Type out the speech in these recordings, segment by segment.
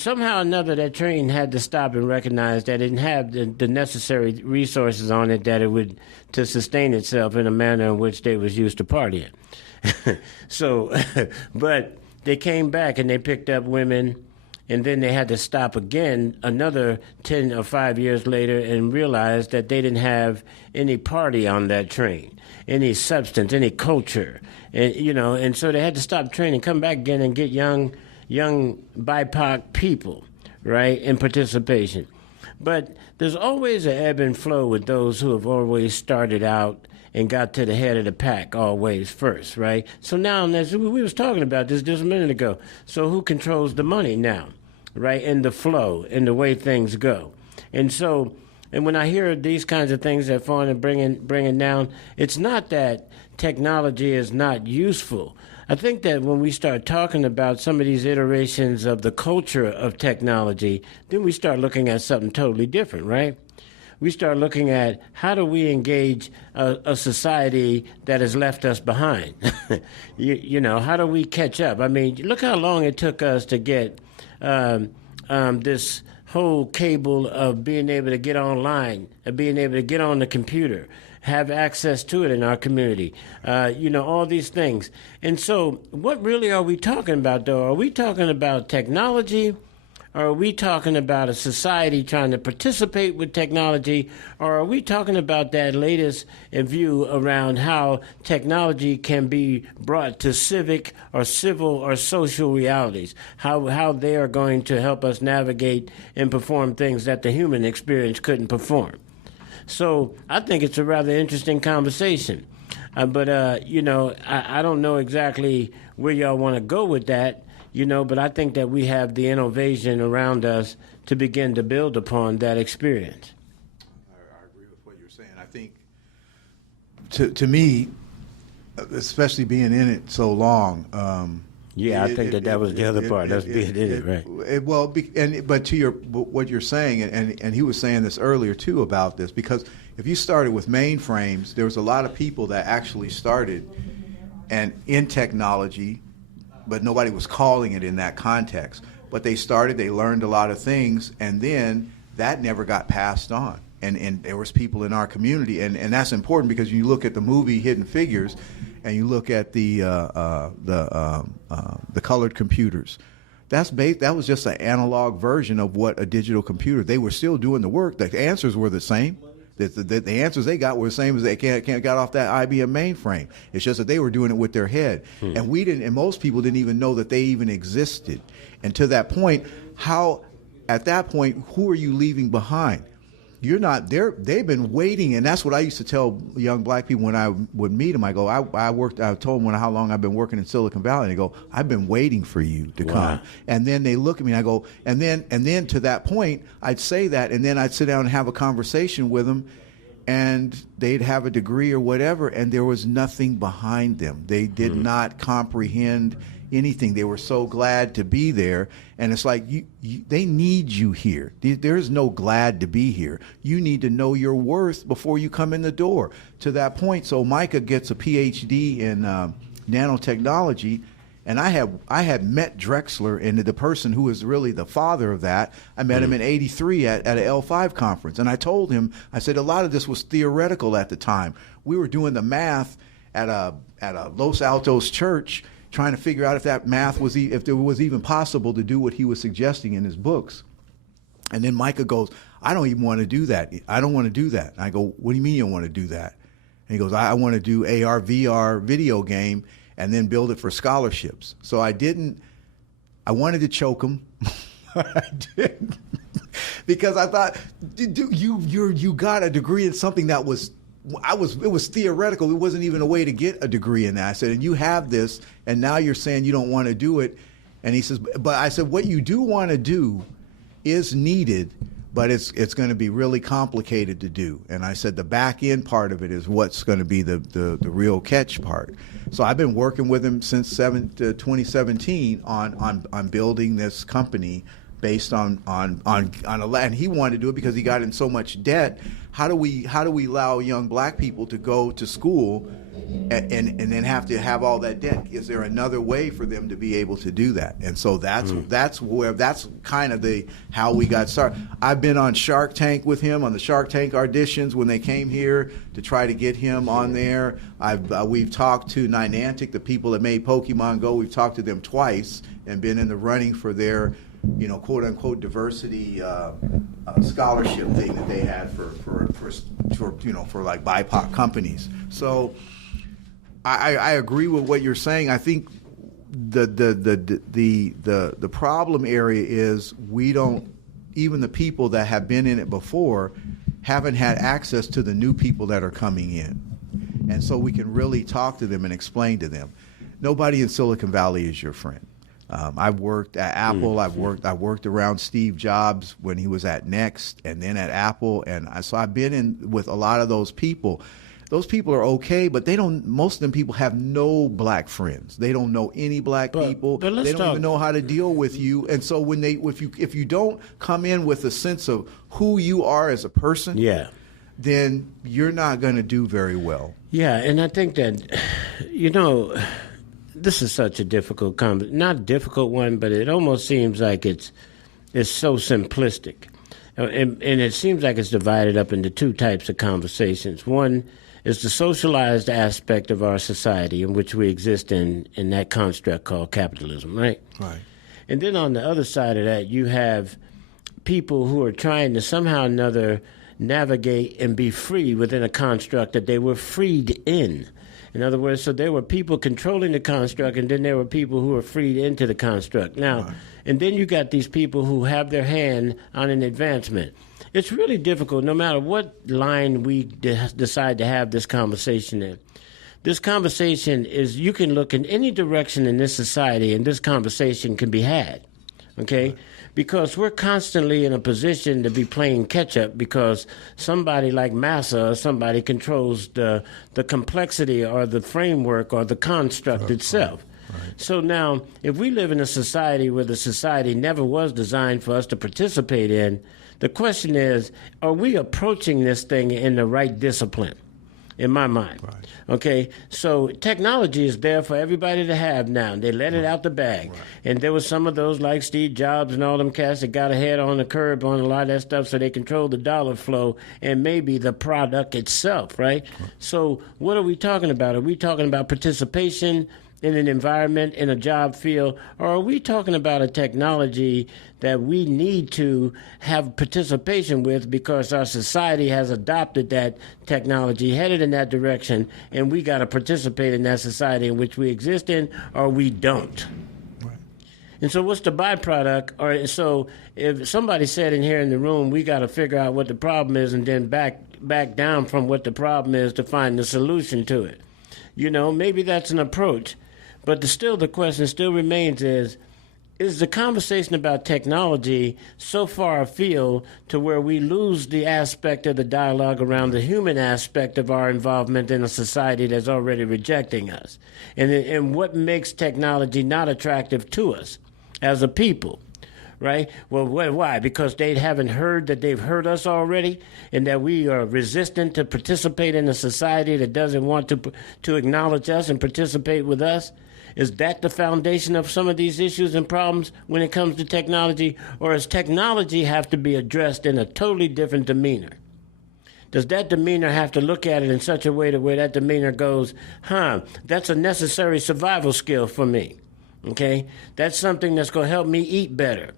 somehow or another, that train had to stop and recognize that it didn't have the necessary resources on it that it would to sustain itself in a manner in which they was used to partying. So, but they came back and they picked up women, and then they had to stop again another 10 or 5 years later and realized that they didn't have any party on that train, any substance, any culture, and and so they had to stop training, come back again, and get young BIPOC people, right, in participation. But there's always an ebb and flow with those who have always started out and got to the head of the pack always first, right? So now, as we was talking about this just a minute ago, so who controls the money now, right, and the flow and the way things go? And so, and when I hear these kinds of things that Fawn are bringing down, it's not that technology is not useful. I think that when we start talking about some of these iterations of the culture of technology, then we start looking at something totally different, right? We start looking at how do we engage a society that has left us behind? How do we catch up? I mean, look how long it took us to get this whole cable of being able to get online, of being able to get on the computer, have access to it in our community, all these things. And so what really are we talking about, though? Are we talking about technology, or are we talking about a society trying to participate with technology, or are we talking about that latest view around how technology can be brought to civic or civil or social realities, how they are going to help us navigate and perform things that the human experience couldn't perform? So I think it's a rather interesting conversation. But I don't know exactly where y'all want to go with that, but I think that we have the innovation around us to begin to build upon that experience. I agree with what you're saying. I think, to me, especially being in it so long, I think that was the other part. That's being in it, right? But to what you're saying, and he was saying this earlier too about this, because if you started with mainframes, there was a lot of people that actually started and in technology, but nobody was calling it in that context. But they started, they learned a lot of things, and then that never got passed on. And there was people in our community, and that's important because you look at the movie Hidden Figures, and you look at the colored computers. That was just an analog version of what a digital computer. They were still doing the work. The answers were the same. The answers they got were the same as they got off that IBM mainframe. It's just that they were doing it with their head, and we didn't. And most people didn't even know that they even existed. And to that point, at that point, who are you leaving behind? You're not there. They've been waiting, and that's what I used to tell young black people when I would meet them. I go, I told them how long I've been working in Silicon Valley, and they go, I've been waiting for you to come. And then they look at me, and I go, and then to that point, I'd say that, and then I'd sit down and have a conversation with them, and they'd have a degree or whatever, and there was nothing behind them. They did not comprehend anything. They were so glad to be there, and it's like they need you here. There's no glad to be here. You need to know your worth before you come in the door. To that point, so Micah gets a PhD in nanotechnology, and I had met Drexler, and the person who is really the father of that. I met him in '83 at an L5 conference, and I told him, I said, a lot of this was theoretical at the time. We were doing the math at a Los Altos church, trying to figure out if that math was, if there was even possible to do what he was suggesting in his books. And then Micah goes, I don't even want to do that. I don't want to do that. And I go, what do you mean you don't want to do that? And he goes, I want to do AR, VR video game and then build it for scholarships. So I wanted to choke him. I didn't. Because I thought, you got a degree in something that was, it was theoretical. It wasn't even a way to get a degree in that. I said, and you have this, and now you're saying you don't want to do it. And he says, but I said, what you do want to do is needed, but it's going to be really complicated to do. And I said, the back end part of it is what's going to be the real catch part. So I've been working with him since 2017 on building this company based on and he wanted to do it because he got in so much debt. How do we allow young black people to go to school and then have to have all that debt? Is there another way for them to be able to do that? And so that's kind of how we got started. I've been on Shark Tank with him on the Shark Tank auditions when they came here to try to get him on there. We've talked to Niantic, the people that made Pokemon Go. We've talked to them twice and been in the running for their, quote unquote diversity scholarship thing that they had for like BIPOC companies. So I agree with what you're saying. I think the problem area is even the people that have been in it before haven't had access to the new people that are coming in, and so we can really talk to them and explain to them. Nobody in Silicon Valley is your friend. I've worked at Apple. I've worked around Steve Jobs when he was at Next, and then at Apple, and so I've been in with a lot of those people. Those people are okay, but most of them people have no black friends. They don't know any black people. They don't even know how to deal with you. And so if you don't come in with a sense of who you are as a person, then you're not going to do very well. Yeah, and I think that, this is such a difficult not a difficult one, but it almost seems like it's so simplistic. And it seems like it's divided up into two types of conversations. One is the socialized aspect of our society in which we exist in that construct called capitalism, right? Right. And then on the other side of that, you have people who are trying to somehow or another navigate and be free within a construct that they were freed in. In other words, so there were people controlling the construct, and then there were people who were freed into the construct. Now, and then you got these people who have their hand on an advancement. It's really difficult, no matter what line we decide to have this conversation in. This conversation you can look in any direction in this society, and this conversation can be had, okay? Because we're constantly in a position to be playing catch-up because somebody like Massa or somebody controls the complexity or the framework or the construct itself. Right. So now, if we live in a society where the society never was designed for us to participate in, the question is, are we approaching this thing in the right discipline? In my mind. Right. Okay, so technology is there for everybody to have now. They let it out the bag. Right. And there was some of those like Steve Jobs and all them cats that got ahead on the curb on a lot of that stuff, so they controlled the dollar flow and maybe the product itself, right? So what are we talking about? Are we talking about participation in an environment, in a job field, or are we talking about a technology that we need to have participation with because our society has adopted that technology, headed in that direction, and we got to participate in that society in which we exist in, or we don't? Right. And so what's the byproduct? Or so if somebody said in here in the room, we got to figure out what the problem is and then back down from what the problem is to find the solution to it. Maybe that's an approach. But the question still remains is the conversation about technology so far afield to where we lose the aspect of the dialogue around the human aspect of our involvement in a society that's already rejecting us? And what makes technology not attractive to us as a people? Right? Well, why? Because they haven't heard that they've heard us already, and that we are resistant to participate in a society that doesn't want to acknowledge us and participate with us? Is that the foundation of some of these issues and problems when it comes to technology? Or does technology have to be addressed in a totally different demeanor? Does that demeanor have to look at it in such a way to where that demeanor goes, that's a necessary survival skill for me, okay? That's something that's going to help me eat better.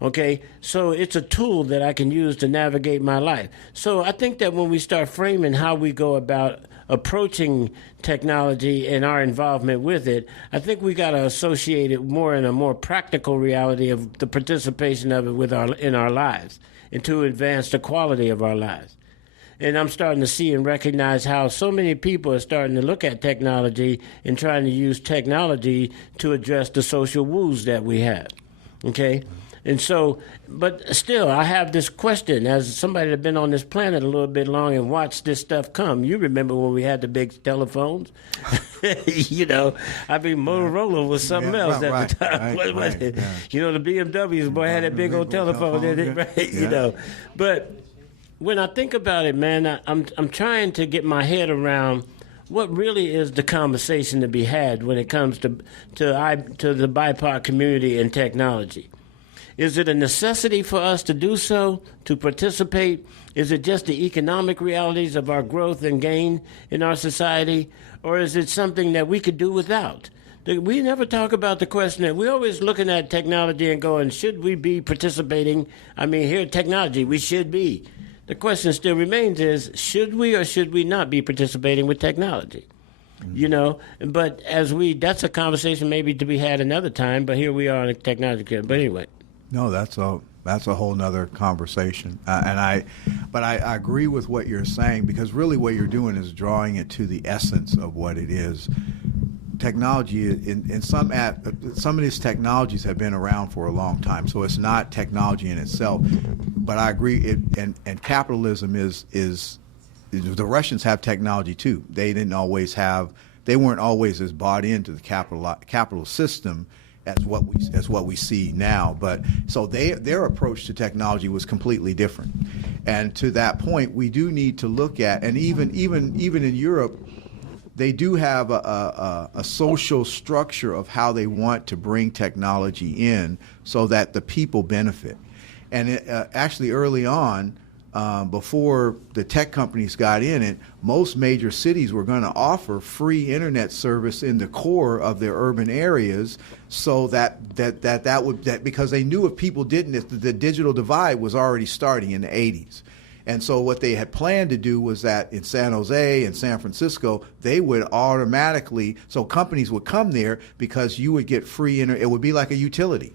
Okay, so it's a tool that I can use to navigate my life. So I think that when we start framing how we go about approaching technology and our involvement with it, I think we got to associate it more in a more practical reality of the participation of it in our lives and to advance the quality of our lives. And I'm starting to see and recognize how so many people are starting to look at technology and trying to use technology to address the social woes that we have. Okay? And so, but still, I have this question as somebody that's been on this planet a little bit long and watched this stuff come. You remember when we had the big telephones? Motorola was something else at the time. The BMWs, boy, had that big old telephone, right? But when I think about it, man, I'm trying to get my head around what really is the conversation to be had when it comes to the BIPOC community and technology. Is it a necessity for us to do so, to participate? Is it just the economic realities of our growth and gain in our society? Or is it something that we could do without? We never talk about the question that we're always looking at technology and going, should we be participating? I mean, here, technology, we should be. The question still remains is, should we or should we not be participating with technology? Mm-hmm. But that's a conversation maybe to be had another time, but here we are on a technology. But anyway. No, that's a whole nother conversation. I agree with what you're saying, because really what you're doing is drawing it to the essence of what it is. Technology, in some of these technologies have been around for a long time, so it's not technology in itself. But I agree, and capitalism is the Russians have technology too. They weren't always as bought into the capital system as what we see now. But so their approach to technology was completely different. And to that point, we do need to look at, and even in Europe, they do have a social structure of how they want to bring technology in so that the people benefit. And actually early on, before the tech companies got in it, most major cities were going to offer free internet service in the core of their urban areas, so that because they knew if people didn't, the digital divide was already starting in the 80s. And so what they had planned to do was that in San Jose and San Francisco, they would automatically, so companies would come there because you would get free internet. It would be like a utility,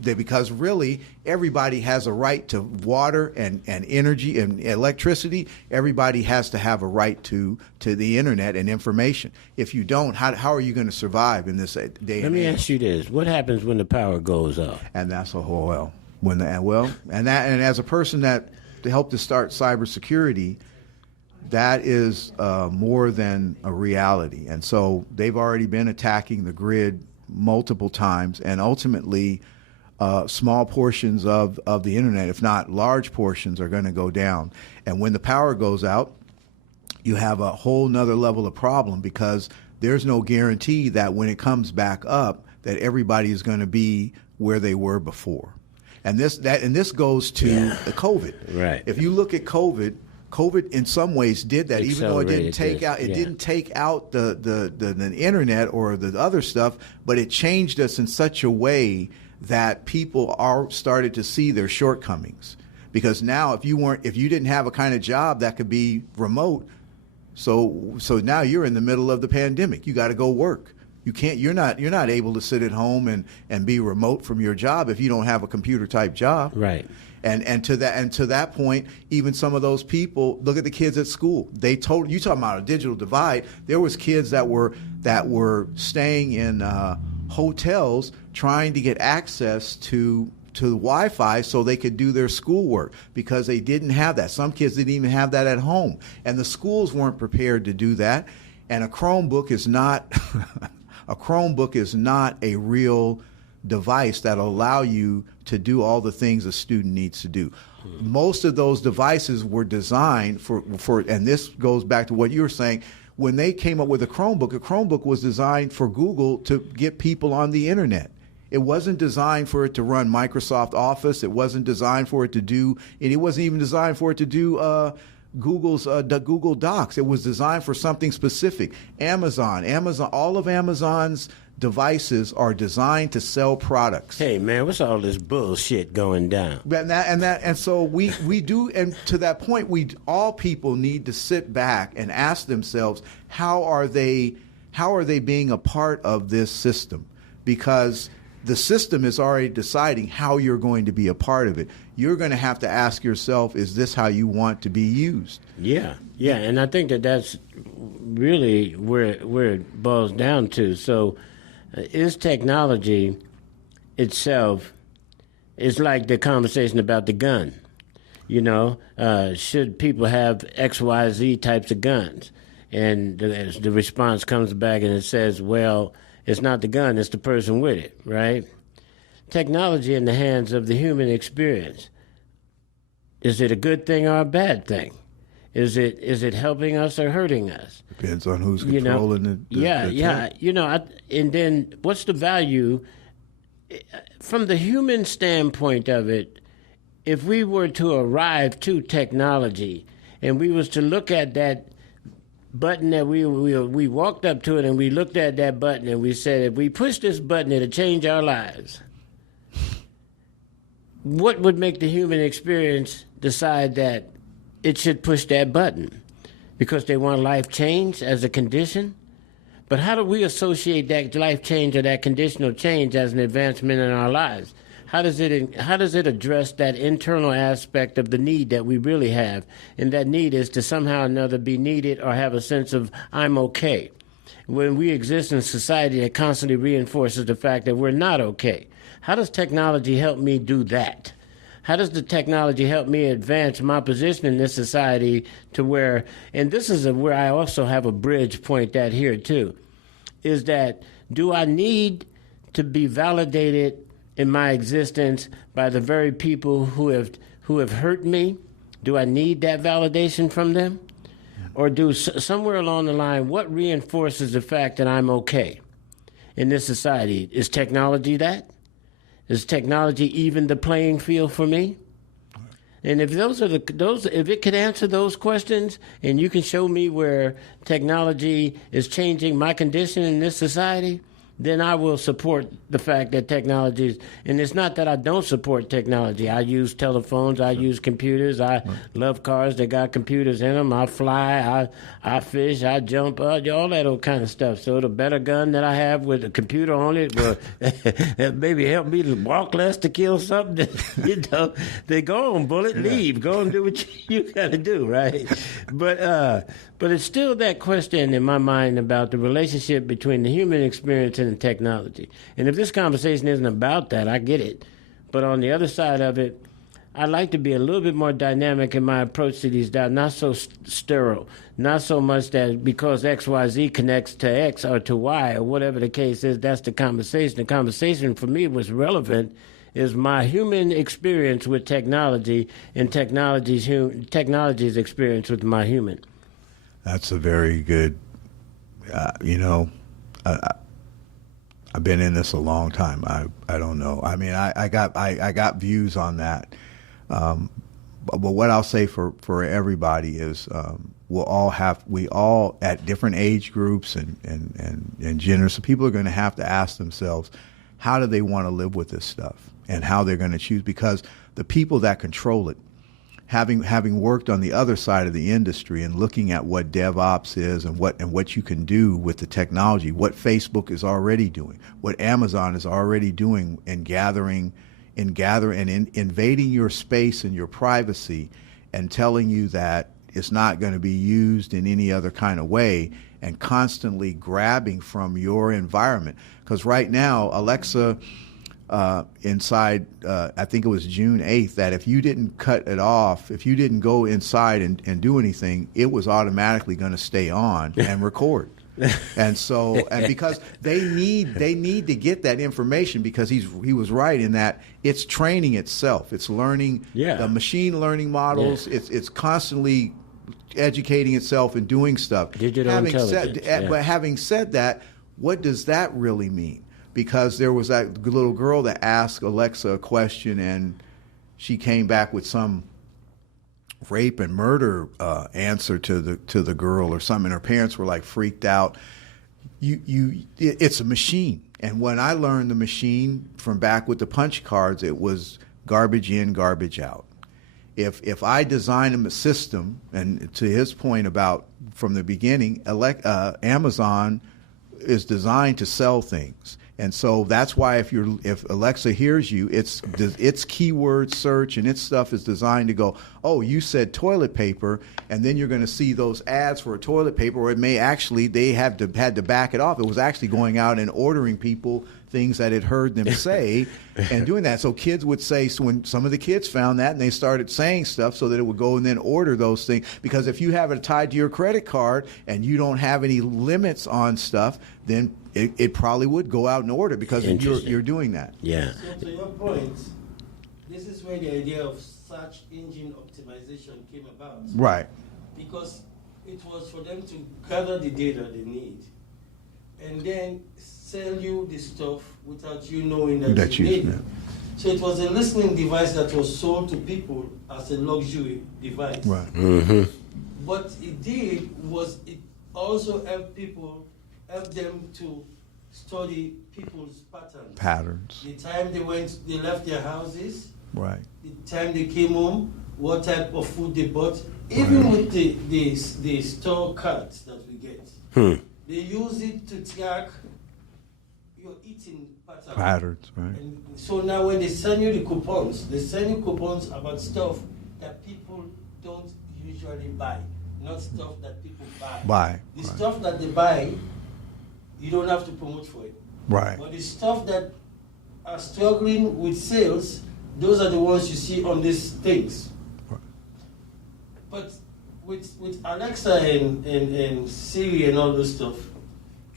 because really everybody has a right to water and energy and electricity. Everybody has to have a right to the internet and information. If you don't, how are you going to survive in this day and age? Let me ask you this: what happens when the power goes off? And that's a whole and as a person that helped to start cybersecurity, that is more than a reality. And so they've already been attacking the grid multiple times, and ultimately small portions of the internet, if not large portions, are going to go down. And when the power goes out, you have a whole nother level of problem, because there's no guarantee that when it comes back up that everybody is going to be where they were before. And this goes to the COVID. Right. If you look at COVID in some ways did that, even though it didn't take out the internet or the other stuff, but it changed us in such a way that people started to see their shortcomings. Because now if you didn't have a kind of job that could be remote, so now you're in the middle of the pandemic. You got to go work. You're not able to sit at home and be remote from your job if you don't have a computer type job. Right. And to that point, even some of those people, look at the kids at school. You talking about a digital divide. There was kids that were staying in hotels trying to get access to the Wi-Fi so they could do their schoolwork, because they didn't have that. Some kids didn't even have that at home, and the schools weren't prepared to do that. And a Chromebook is not a real device that'll allow you to do all the things a student needs to do. Most of those devices were designed for, and this goes back to what you were saying, when they came up with a Chromebook was designed for Google to get people on the internet. It wasn't designed for it to run Microsoft Office. It wasn't designed for it to do, and it wasn't even designed for it to do Google's Google Docs. It was designed for something specific. Amazon, all of Amazon's devices are designed to sell products. Hey man, what's all this bullshit going down? And so we do, and to that point, all people need to sit back and ask themselves, how are they being a part of this system? Because the system is already deciding how you're going to be a part of it. You're going to have to ask yourself, is this how you want to be used? Yeah, and I think that's really where it boils down to. So is technology itself it's like the conversation about the gun. Should people have X, Y, Z types of guns? And the response comes back and it says, well, it's not the gun, it's the person with it, right? Technology in the hands of the human experience. Is it a good thing or a bad thing? Is it helping us or hurting us? Depends on who's controlling it. And then what's the value from the human standpoint of it? If we were to arrive to technology and we was to look at that button that we walked up to it and we looked at that button and we said, if we push this button, it'll change our lives. What would make the human experience decide that it should push that button? Because they want life change as a condition? But how do we associate that life change or that conditional change as an advancement in our lives? How does it address that internal aspect of the need that we really have? And that need is to somehow or another be needed or have a sense of I'm okay. When we exist in a society that constantly reinforces the fact that we're not okay. How does technology help me do that? How does the technology help me advance my position in this society to where, and this is where I also have a bridge point that here too, is that do I need to be validated in my existence by the very people who have hurt me? Do I need that validation from them? Or do somewhere along the line, what reinforces the fact that I'm okay in this society? Is technology that? Is technology even the playing field for me? And if if it could answer those questions, and you can show me where technology is changing my condition in this society, then I will support the fact that technology is, and it's not that I don't support technology. I use telephones, I use computers, I love cars that got computers in them. I fly, I fish, I jump, all that old kind of stuff. So the better gun that I have with a computer on it will maybe help me to walk less to kill something. They go on, bullet, leave, go and do what you got to do, right? But it's still that question in my mind about the relationship between the human experience and the technology. And if this conversation isn't about that, I get it. But on the other side of it, I like to be a little bit more dynamic in my approach to these dots, not so sterile, not so much that because X, Y, Z connects to X or to Y or whatever the case is, that's the conversation. The conversation for me was relevant is my human experience with technology and technology's experience with my human. That's a very good, I've been in this a long time. I don't know. I mean, I got views on that. But what I'll say for everybody is we all at different age groups and genders, so people are going to have to ask themselves, how do they want to live with this stuff and how they're going to choose? Because the people that control it, having worked on the other side of the industry and looking at what DevOps is and what you can do with the technology, what Facebook is already doing, what Amazon is already doing in invading your space and your privacy and telling you that it's not going to be used in any other kind of way and constantly grabbing from your environment. Because right now, Alexa, inside, I think it was June 8th, that if you didn't cut it off, if you didn't go inside and do anything, it was automatically going to stay on and record. And so, and because they need to get that information, because he was right in that it's training itself. It's learning the machine learning models. Yeah. It's constantly educating itself and doing stuff. Digital intelligence. But having said that, what does that really mean? Because there was that little girl that asked Alexa a question, and she came back with some rape and murder answer to the girl or something. And her parents were like freaked out. It's a machine. And when I learned the machine from back with the punch cards, it was garbage in, garbage out. If I design a system, and to his point about from the beginning, Amazon is designed to sell things. And so that's why if Alexa hears you, its keyword search and its stuff is designed to go, oh, you said toilet paper, and then you're going to see those ads for a toilet paper, or it may actually, they had to back it off. It was actually going out and ordering people things that it heard them say and doing that. So kids would say, so when some of the kids found that and they started saying stuff so that it would go and then order those things. Because if you have it tied to your credit card and you don't have any limits on stuff, then it probably would go out and order because you're doing that. Yeah. So to your point, this is where the idea of search engine optimization came about. Right. Because it was for them to gather the data they need and then sell you the stuff without you knowing that you need it. So it was a listening device that was sold to people as a luxury device. Right. Mm-hmm. What it did was it also helped them to study people's Patterns. The time they left their houses, Right. the time they came home, what type of food they bought, even with the store cards that we get. They use it to track your eating Patterns, right. And so now when they send you the coupons, they send you coupons about stuff that people don't usually buy, not stuff that people buy. The stuff that they buy, you don't have to promote for it. Right. But the stuff that are struggling with sales, those are the ones you see on these things. Right. But with Alexa and Siri and all those stuff,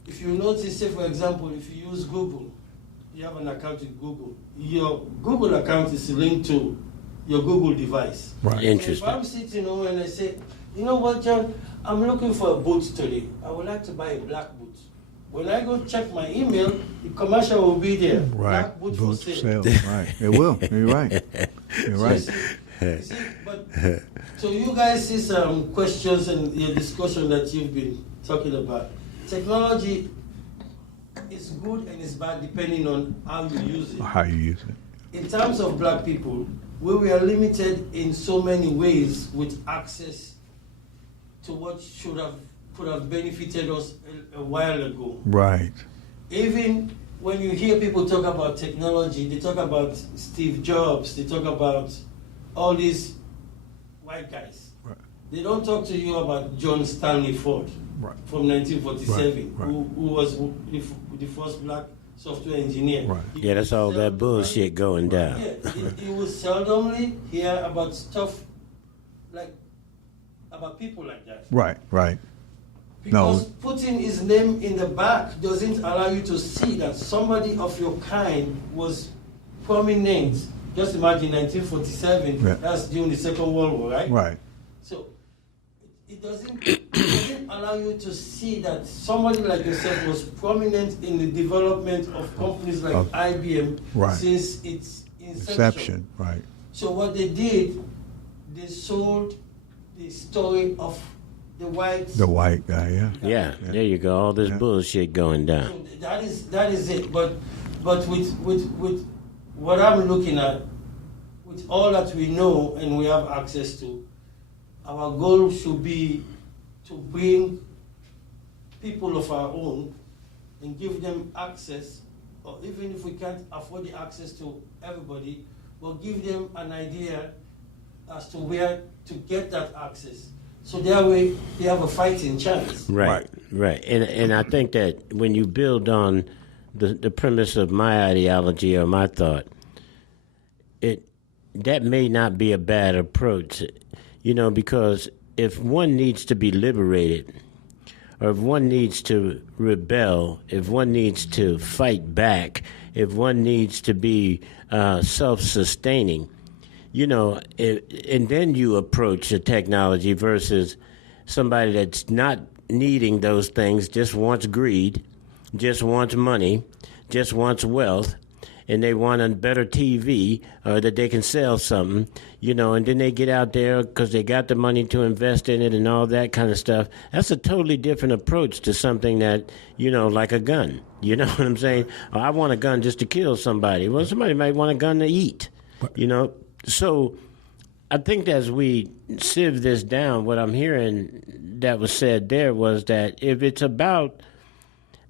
if you notice, say for example, if you use Google, you have an account with Google, your Google account is linked to your Google device. Right. Interesting. If I'm sitting home and I say, you know what, John, I'm looking for a boot today. I would like to buy a black boot. When I go check my email, the commercial will be there. Right. Black boot for sale. Right. It will. You're right. You're right. You see, but, so you guys see some questions and your discussion that you've been talking about. Technology is good and is bad depending on how you use it. How you use it. In terms of black people, we are limited in so many ways with access to what could have benefited us a while ago. Right. Even when you hear people talk about technology, they talk about Steve Jobs, they talk about all these white guys. Right. They don't talk to you about John Stanley Ford from 1947, Right. Who was the first black software engineer. Right. Yeah, that's all that bullshit going down. Yeah, you will seldomly hear about stuff about people like that. Right. Right. Because putting his name in the back doesn't allow you to see that somebody of your kind was prominent. Just imagine 1947, Yeah. that's during the Second World War, right? Right. So it doesn't allow you to see that somebody like yourself was prominent in the development of companies like IBM since its inception. Right. So what they did, they sold the story of the white guy, Yeah, there you go. All this bullshit going down. So that is it. But with what I'm looking at, with all that we know and we have access to, our goal should be to bring people of our own and give them access, or even if we can't afford the access to everybody, we'll give them an idea as to where to get that access. So that way they have a fighting chance. Right. And I think that when you build on the premise of my ideology or my thought, that may not be a bad approach, because if one needs to be liberated, or if one needs to rebel, if one needs to fight back, if one needs to be self-sustaining, and then you approach a technology versus somebody that's not needing those things, just wants greed, just wants money, just wants wealth, and they want a better TV or that they can sell something, and then they get out there because they got the money to invest in it and all that kind of stuff. That's a totally different approach to something that, like a gun. You know what I'm saying? Oh, I want a gun just to kill somebody. Well, somebody might want a gun to eat, So I think as we sieve this down, what I'm hearing that was said there was that if it's about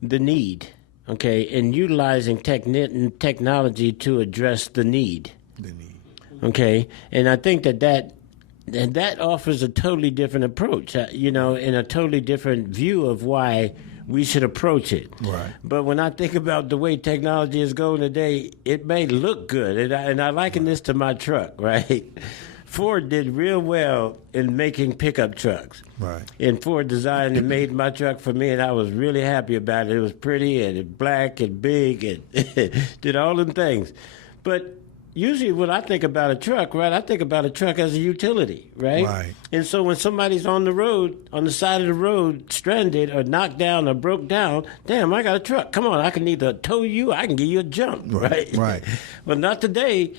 the need, okay, and utilizing technology to address the need. Okay, and I think that offers a totally different approach, and a totally different view of why we should approach it. Right. But when I think about the way technology is going today, it may look good. And I liken this to my truck, right? Ford did real well in making pickup trucks. Right. And Ford designed and made my truck for me, and I was really happy about it. It was pretty and black and big and did all them things. But usually when I think about a truck, right, I think about a truck as a utility, right? Right. And so when somebody's on the road, on the side of the road, stranded or knocked down or broke down, damn, I got a truck. Come on, I can either tow you, I can give you a jump, right? Right. But not today.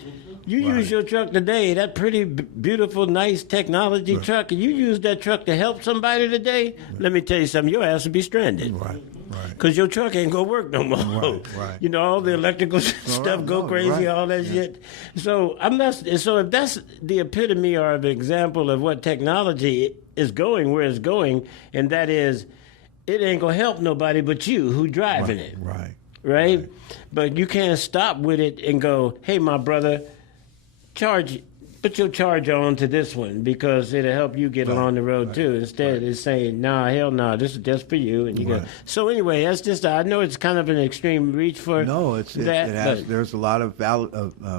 You use your truck today, that pretty beautiful, nice technology truck, and you use that truck to help somebody today, let me tell you something, your ass will be stranded. Right. Because your truck ain't going to work no more. Right. You know, all the electrical stuff go crazy, all that shit. So so if that's the epitome or an example of what technology is going, where it's going, and that is, it ain't going to help nobody but you who driving it. Right? But you can't stop with it and go, hey, my brother, put your charge on to this one because it'll help you get along the road too. Instead, it's saying, nah, hell no, this is just for you. And you go. So anyway, that's just, I know it's kind of an extreme reach for that. There's a lot of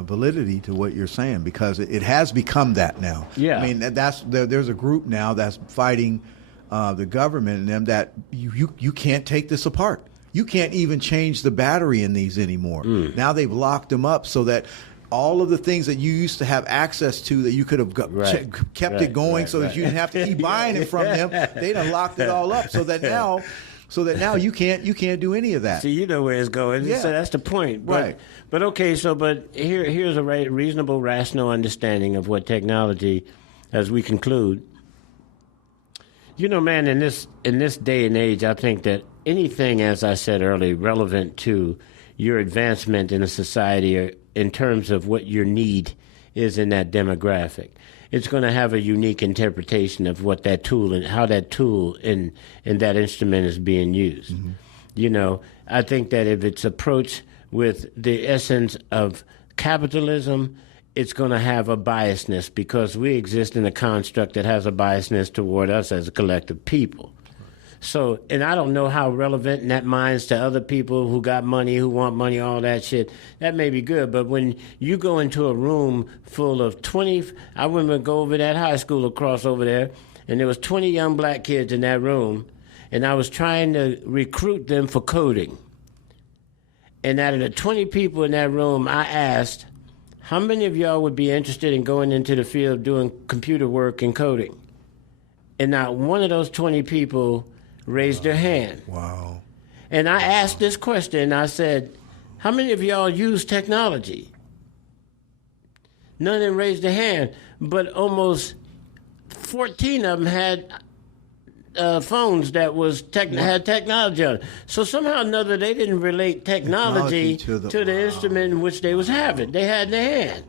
validity to what you're saying because it has become that now. Yeah. I mean, there's a group now that's fighting the government and them that you can't take this apart. You can't even change the battery in these anymore. Now they've locked them up so that all of the things that you used to have access to that you could have kept it going so that you didn't have to keep buying it from them. They done locked it all up so that now you can't do any of that. See, you know where it's going. Yeah. So that's the point. Right. But okay, here's a reasonable, rational understanding of what technology, as we conclude. You know, man, in this day and age, I think that anything, as I said earlier, relevant to your advancement in a society or in terms of what your need is in that demographic, it's going to have a unique interpretation of what that tool and how that tool and that instrument is being used. Mm-hmm. You know, I think that if it's approached with the essence of capitalism, it's going to have a biasness because we exist in a construct that has a biasness toward us as a collective people. So, and I don't know how relevant that minds to other people who got money, who want money, all that shit. That may be good, but when you go into a room full of 20, I remember go over that high school across over there, and there was 20 young black kids in that room, and I was trying to recruit them for coding. And out of the 20 people in that room, I asked, how many of y'all would be interested in going into the field of doing computer work and coding? And not one of those 20 people raised their hand. Wow. And I asked this question. I said, how many of y'all use technology? None of them raised their hand, but almost 14 of them had phones that had technology on it. So somehow or another, they didn't relate technology to the instrument in which they was having. They had in their hand.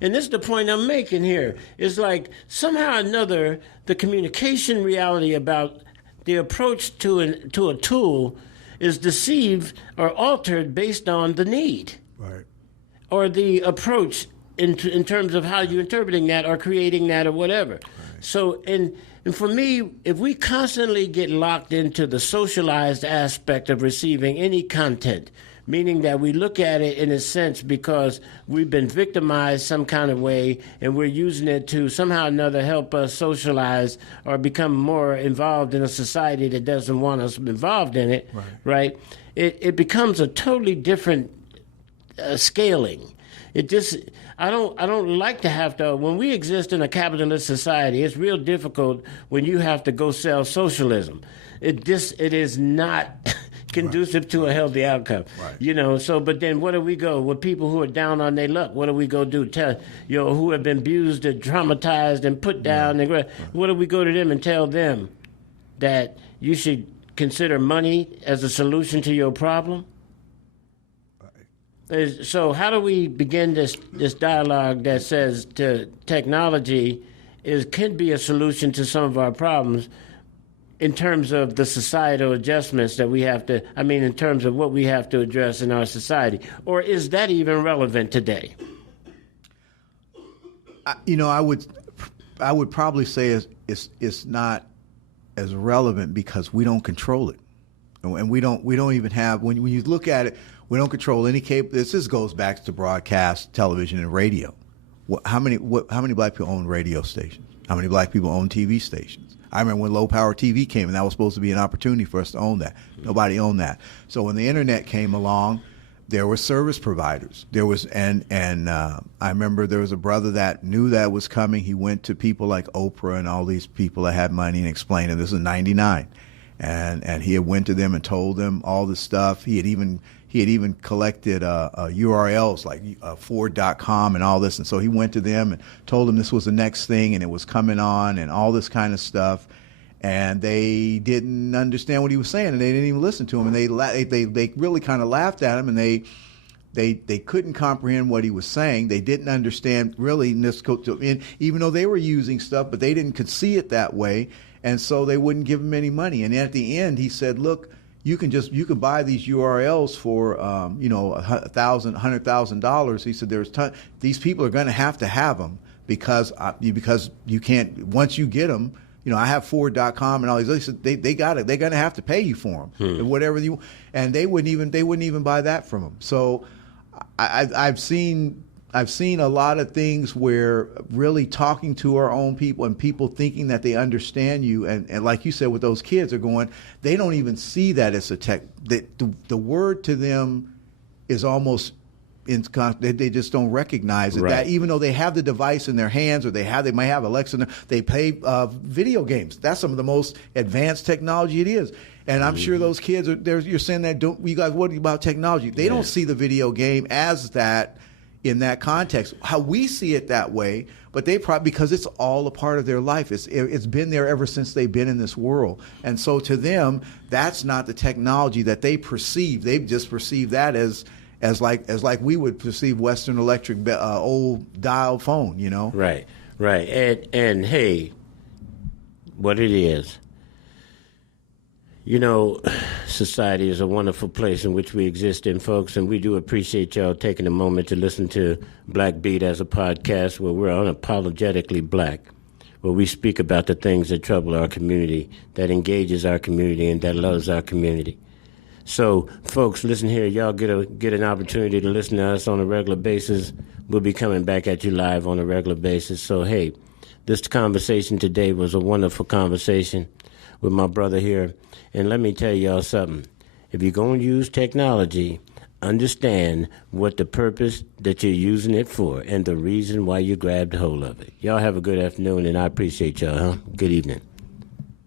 And this is the point I'm making here. It's like somehow or another, the communication reality about the approach to a tool is deceived or altered based on the need. Right. Or the approach in terms of how you're interpreting that or creating that or whatever. Right. So, and for me, if we constantly get locked into the socialized aspect of receiving any content, meaning that we look at it in a sense because we've been victimized some kind of way and we're using it to somehow or another help us socialize or become more involved in a society that doesn't want us involved in it, right? It becomes a totally different scaling. It just, I don't like to have to, when we exist in a capitalist society, it's real difficult when you have to go sell socialism. It is not conducive to a healthy outcome. Right. You know, so, but then what do we go with people who are down on their luck? What do we go do? Tell, who have been abused and traumatized and put down. And what do we go to them and tell them that you should consider money as a solution to your problem? So how do we begin this dialogue that says technology can be a solution to some of our problems in terms of the societal adjustments that we have to, in terms of what we have to address in our society? Or is that even relevant today? I would probably say it's not as relevant because we don't control it. and we don't even have when you look at it, we don't control any cable. This goes back to broadcast television and radio. How many black people own radio stations? How many black people own TV stations? I remember when low power TV came, and that was supposed to be an opportunity for us to own that. Nobody owned that. So when the internet came along, there were service providers. There was I remember there was a brother that knew that was coming. He went to people like Oprah and all these people that had money and explained it. This was '99, and he had went to them and told them all the stuff. He had even collected URLs like Ford.com and all this. And so he went to them and told them this was the next thing and it was coming on and all this kind of stuff. And they didn't understand what he was saying, and they didn't even listen to him. And they really kind of laughed at him, and they couldn't comprehend what he was saying. They didn't understand really, even though they were using stuff, but they could see it that way, and so they wouldn't give him any money. And at the end, he said, "Look, you can buy these URLs for $100,000. He said these people are going to have them because you can't once you get them. I have Ford.com and all these. They got it. They're going to have to pay you for them, whatever you. And they wouldn't even buy that from them. So I've seen a lot of things where really talking to our own people and people thinking that they understand you, and like you said with those kids are going, they don't even see that as a tech. The word to them is almost. They just don't recognize it. Right. That even though they have the device in their hands, or they might have Alexa, they play video games. That's some of the most advanced technology it is. And I'm sure those kids you're saying that you guys what about technology? They don't see the video game as that in that context. How we see it that way, but they probably because it's all a part of their life. It's been there ever since they've been in this world. And so to them, that's not the technology that they perceive. They just perceive that as like we would perceive Western Electric old dial phone, Right. And hey, what it is, society is a wonderful place in which we exist in, folks, and we do appreciate y'all taking a moment to listen to Black Beat as a podcast where we're unapologetically black, where we speak about the things that trouble our community, that engages our community, and that loves our community. So, folks, listen here. Y'all get an opportunity to listen to us on a regular basis. We'll be coming back at you live on a regular basis. So, hey, this conversation today was a wonderful conversation with my brother here. And let me tell y'all something. If you're going to use technology, understand what the purpose that you're using it for and the reason why you grabbed hold of it. Y'all have a good afternoon, and I appreciate y'all. Good evening.